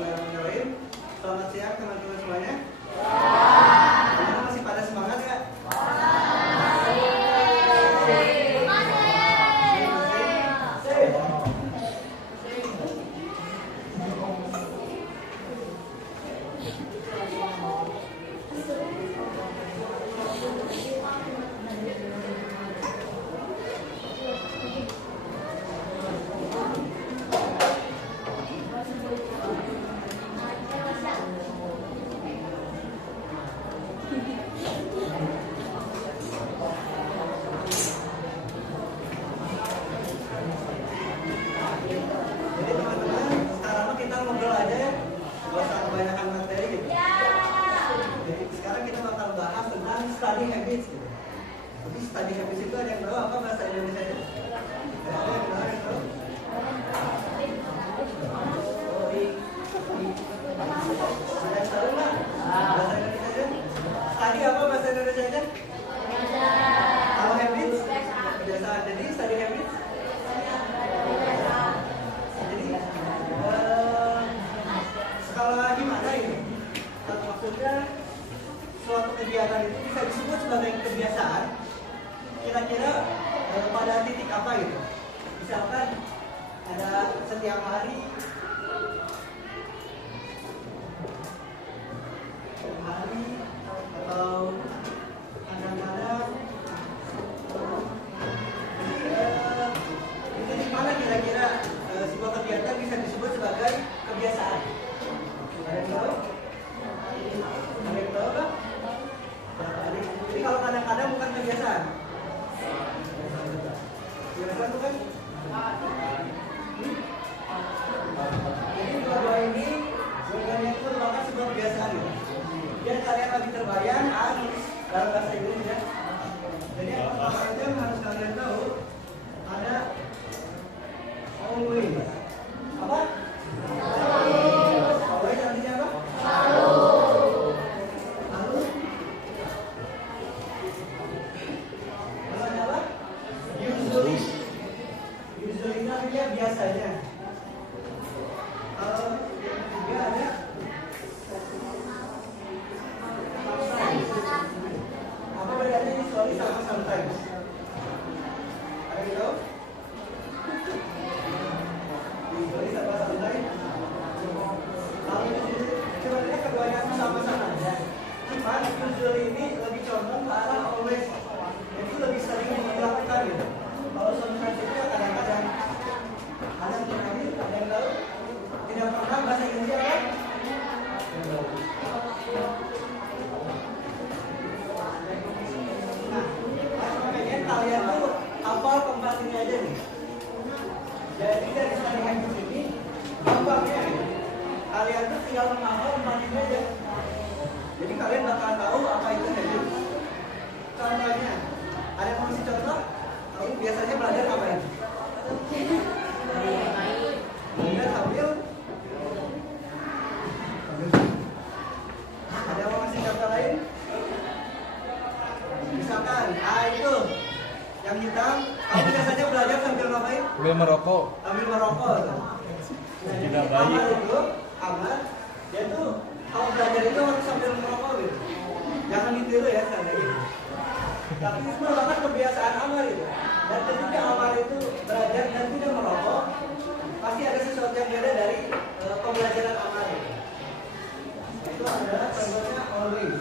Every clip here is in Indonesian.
Bismillahirrahmanirrahim. Selamat siang teman-teman semuanya. Teman-teman masih pada semangat nggak? Jadi teman-teman, sekarang kita ngobrol aja ya, gak usah kebanyakan materi gitu. Jadi sekarang kita bakal bahas tentang study habits gitu. Jadi study habits itu ada yang tahu apa bahasa Indonesia-nya? Ada yang tahu? Ada yang tahu nggak? Bahasa Indonesia-nya? Study apa bahasa Indonesia-nya? Kalau habits? Kebiasaan. Jadi study habits? Skala gimana ini? Maksudnya suatu kegiatan itu bisa disebut sebagai kebiasaan. Kira-kira pada titik apa gitu? Misalkan ada setiap hari atau kadang-kadang. Jadi di titik mana kira-kira sebuah kegiatan bisa disebut sebagai kebiasaan? Ada yang tahu? Ada yang tahu Pak? Berapa hari? Jadi kalau kadang-kadang bukan kebiasaan. Kebiasaan bukan? Jadi dua-dua ini sebenarnya itu merupakan sebuah kebiasaan ya. Biar kalian lebih terbayang harus dalam bahasa Inggris ya. Jadi yang pertama itu yang harus kalian tahu ada always. Apa? Always artinya apa? Lalu ada apa? Usually. Usually itu artinya biasanya. Yang ketiga ada apa bedanya usually sama sometimes? Ada yang tahu? Usually sama sometimes? Sebenarnya keduanya sama-sama aja. Cuman usually ini lebih condong ke arah always. Jadi lebih sering dilakukan gitu. Kalau sometimes itu ya kadang-kadang. Ada yang terakhir, ada yang tahu? Tidak pernah bahasa Indonesia apa? Nah, saya pengen kalian tuh hafal keempat ini aja nih. Jadi dari study habits ini gampangnya gitu. Kalian tuh tinggal menghafal empat ini aja. Jadi kalian bakal tahu apa itu habit. Contohnya, ada yang mau kasih contoh? Kamu biasanya belajar ngapain? Belajar sambil. Ada yang mau kasih contoh lain? Misalkan, itu yang hitam. Kamu biasanya belajar sambil ngapain? Sambil merokok. Sambil merokok. Tidak baik. Aman. Dia tuh kalau belajar itu harus sambil merokok gitu. Jangan ditiru ya sekali gitu. Tapi itu merupakan kebiasaan Amar itu. Dan ketika Amar itu belajar dan tidak merokok, pasti ada sesuatu yang beda dari pembelajaran Amar itu. Itu adalah contohnya always.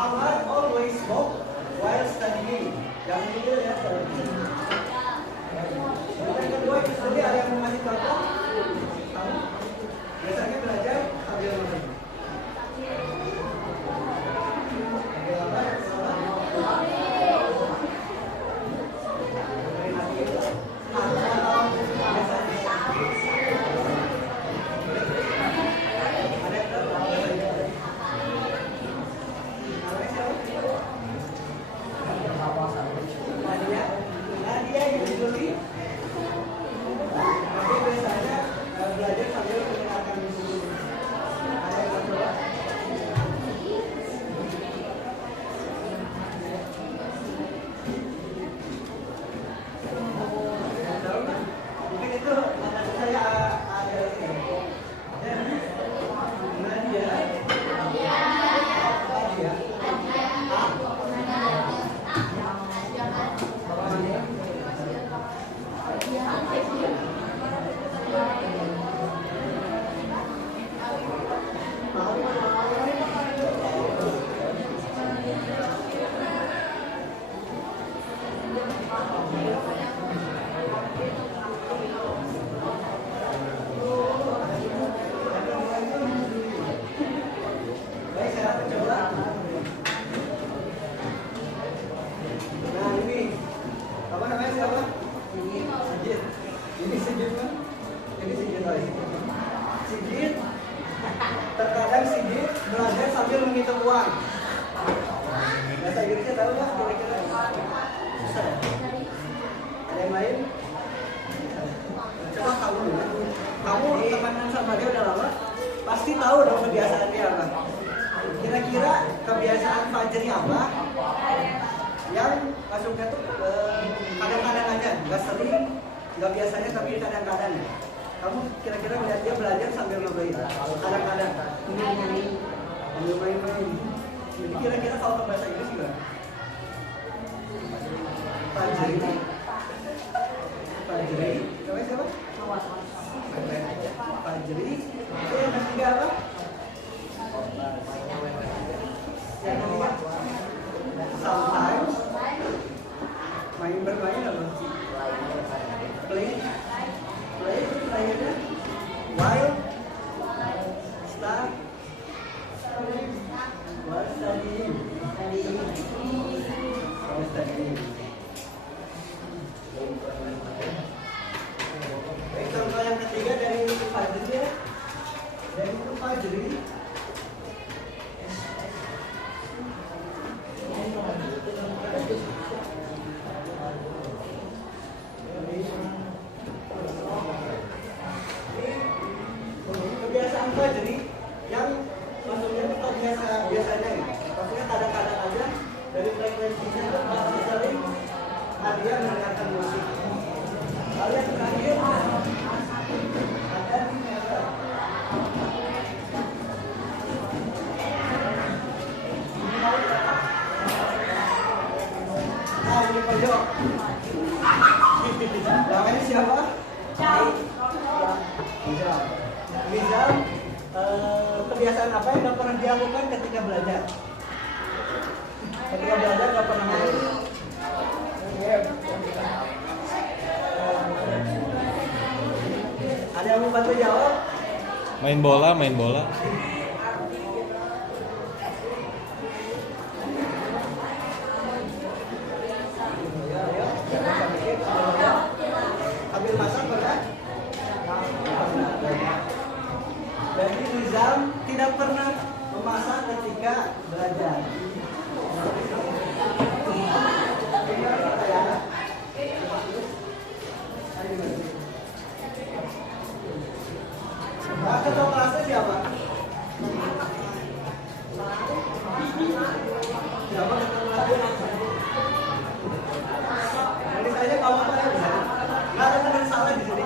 Amar always smoke while studying. Jangan dulu ya. Baik, saya akan coba. Nah ini, apa namanya siapa? Sigit. Ini Sigit kan? Ini Sigit lagi. Sigit. Terkadang Sigit belajar sambil menghitung uang. Bahasa Inggrisnya tahu nggak kira-kira? Susah ya? Ada yang lain? Coba kamu dulu. Kamu temenan sama dia udah lama, pasti tahu dong kebiasaan dia apa. Kira-kira kebiasaan Fajri apa yang masuknya tuh kadang-kadang aja, nggak sering, nggak biasanya tapi kadang-kadang ya. Kamu kira-kira melihat dia belajar sambil ngebayin, kadang-kadang sambil main-main. Jadi kira-kira kalau ke bahasa Inggris gimana? Fajri, namanya siapa? Fajri. Yang ketiga apa? Yang ketiga sometimes. Bermain apa? Playnya while start while studying. Baik, contoh yang ketiga dari Fajri ya. Dari Fajri. Kebiasaan Fajri yang maksudnya itu biasanya ya. Maksudnya kadang-kadang aja dari frekuensinya itu masih sering dia mendengarkan musik. Lalu yang terakhir ada di merah. Nah ini pojok. Namanya siapa? Rizal. Kebiasaan apa yang gak pernah dilakukan ketika belajar? Ketika belajar gak pernah main. Ada yang mau bantu jawab? Main bola. Ambil masak pernah? Jadi Rizal tidak pernah memasak ketika belajar. Ketua kelasnya siapa? Siapa ketua kelasnya? Ini saja kamu apa ya? Nggak ada yang salah di sini.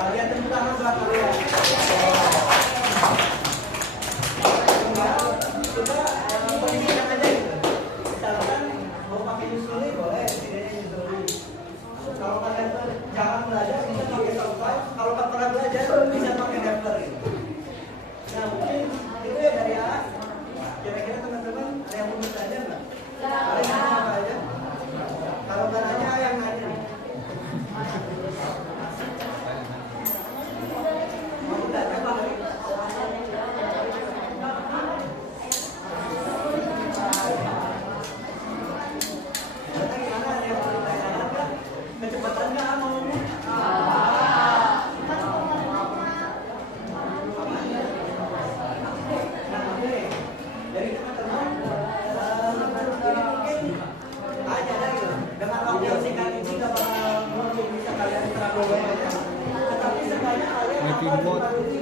Kalian tepuk tangan buat kalian. Kita pendidikan aja gitu. Misalkan mau pakai nyusuli boleh, setidaknya nyusuli. Kalau kalian tuh jangan belajar bisa pakai software. Kalau nggak pernah belajar bisa pakai daftar gitu. Nah mungkin itu ya dari A. Kira-kira teman-teman ada yang mau bertanya nggak? Kalian nanya apa aja? Kalau nggak nanya, yang nanya nih. Mau bertanya Pak Hari? Bertanya gimana? Ada yang mau bertanya nggak? Kecepatan nggak mau ngomong? Nah, oke. Dari teman-teman, ini mungkin aja dari dengan waktu yang singkat ini nggak bakal mungkin bisa kalian terlalu banyak. Tetapi sebenarnya kalian apa di